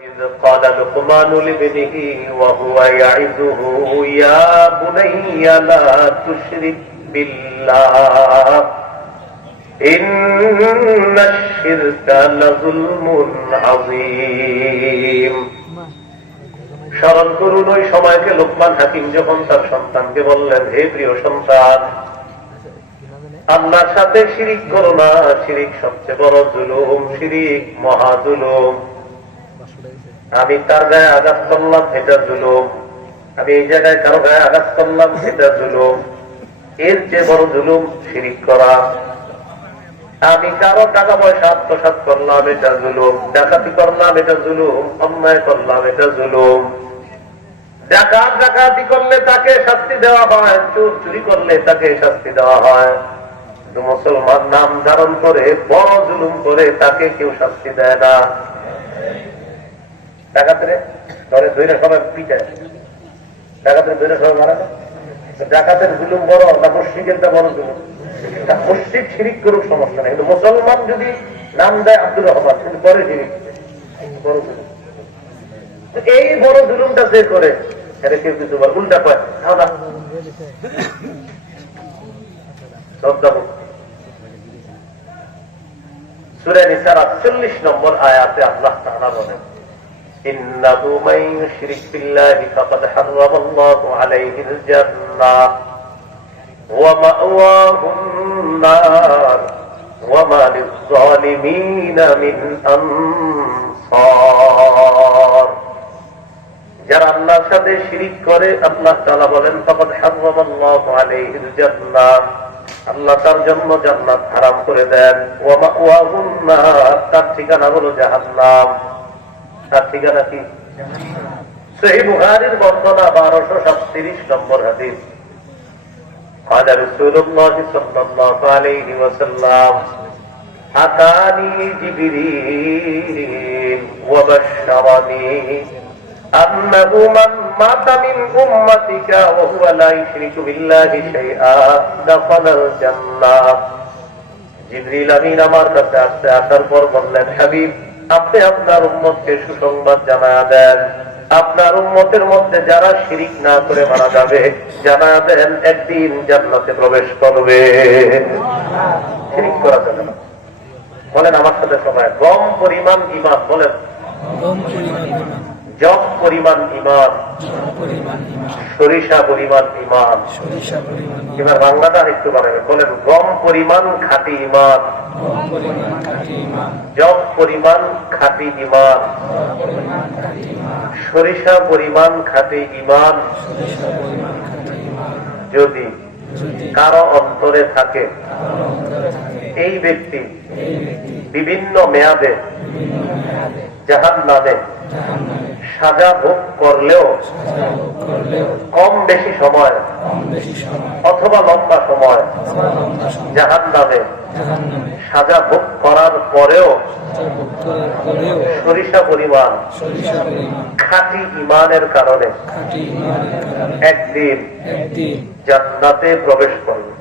إذ قال لقمان لابنه وهو يعظه يا بني لا تشرك بالله إن الشرك لظلم عظيم স্মরণ করুন ওই সময়কে লোকমান হাকিম যখন তার সন্তানকে বললেন হে প্রিয় সন্তান আল্লাহর সাথে শিরিক করো না শিরিক সবচেয়ে বড় জুলুম শিরিক মহা জুলুম আমি তার গায়ে আঘাত করলাম, এটা জুলুম। আমি এই জায়গায় কারও গায়ে আঘাত করলাম, এটা জুলুম। এর চেয়ে বড় জুলুম শিরিক করা। আমি কারও টাকা পয়সা আত্মসাত করলাম, এটা জুলুম। ডাকাতি করলাম, এটা জুলুম। অন্যায় করলাম, এটা জুলুম। ডাকাত ডাকাতি করলে তাকে শাস্তি দেওয়া হয়, চোর চুরি করলে তাকে শাস্তি দেওয়া হয়। মুসলমান নাম ধারণ করে, বড় জুলুম করে তাকে কেউ শাস্তি দেয় না। ডাকাতরে ধরে ধৈর্য সবাই পিটায়। ডাকাতের ধৈর্য সবাই মারা ডাকাতের জুলুম বড়, না মুশ্রিকেরটা বড় জুলুম। মুশ্রিক শিরিক করুক, সমস্যা নেই। কিন্তু মুসলমান যদি নাম দেয় আব্দুর রহমান, কিন্তু পরে শিরিক বড় জুলুম। এই বড় জুলুমটা যে করে এটা কেউ কিছু উল্টা পায় না। শ্রদ্ধা সুরে নিসার আটচল্লিশ নম্বর আয়াতে আল্লাহ তাআলা বলেন إنه من يشرك بالله فقد حرم الله عليه الجنة ومأواه النار وما للظالمين من أنصار যারা আল্লাহর সাথে শিরিক করে আল্লাহ তাআলা বলেন তখন হারামাল্লাহু আলাইহিল জান্নাহ আল্লাহ তার জন্য জান্নাত হারাম করে দেন ওয়া মাওয়াহুন নার তার ঠিকানা হলো জাহান্নাম তার ঠিকানা কি সেই বুহারির বর্ণনা বারোশো সাতত্রিশ নম্বর হাদিস قال رسول الله صلى الله عليه وسلم أتاني جبريل وبشرني أنه من مات من أمتك وهو لا يشرك بالله شيئا دخل الجنة জিবরিল আমিন আমার কাছে আসতে আসার পর বললেন হাবিব আপনি আপনার উন্মতকে সুসংবাদ জানা দেন। আপনার উন্মতের মধ্যে যারা শিরিক না করে মারা যাবে জানা দেন, একদিন জান্নাতে প্রবেশ করবে। শিরিক করা যাবে না। বলেন আমার সাথে সময় কম পরিমাণ ইমান, বলেন। পরিমাণ যত পরিমাণ ইমান, সরিষা পরিমাণ ইমান। এবার বাংলাটা একটু বানাবে। বলেন, গম পরিমাণ খাঁটি ইমান। কম পরিমাণ খাঁটি ইমান। সরিষা পরিমাণ খাঁটি ইমান। যদি কারও অন্তরে থাকে, এই ব্যক্তি বিভিন্ন মেয়াদে জাহান নামে সাজা ভোগ করলেও কম বেশি সময় অথবা লম্বা সময় জাহান নামে সাজা ভোগ করার পরেও সরিষা পরিমাণ খাঁটি ইমানের কারণে একদিন জান্নাতে প্রবেশ করবে।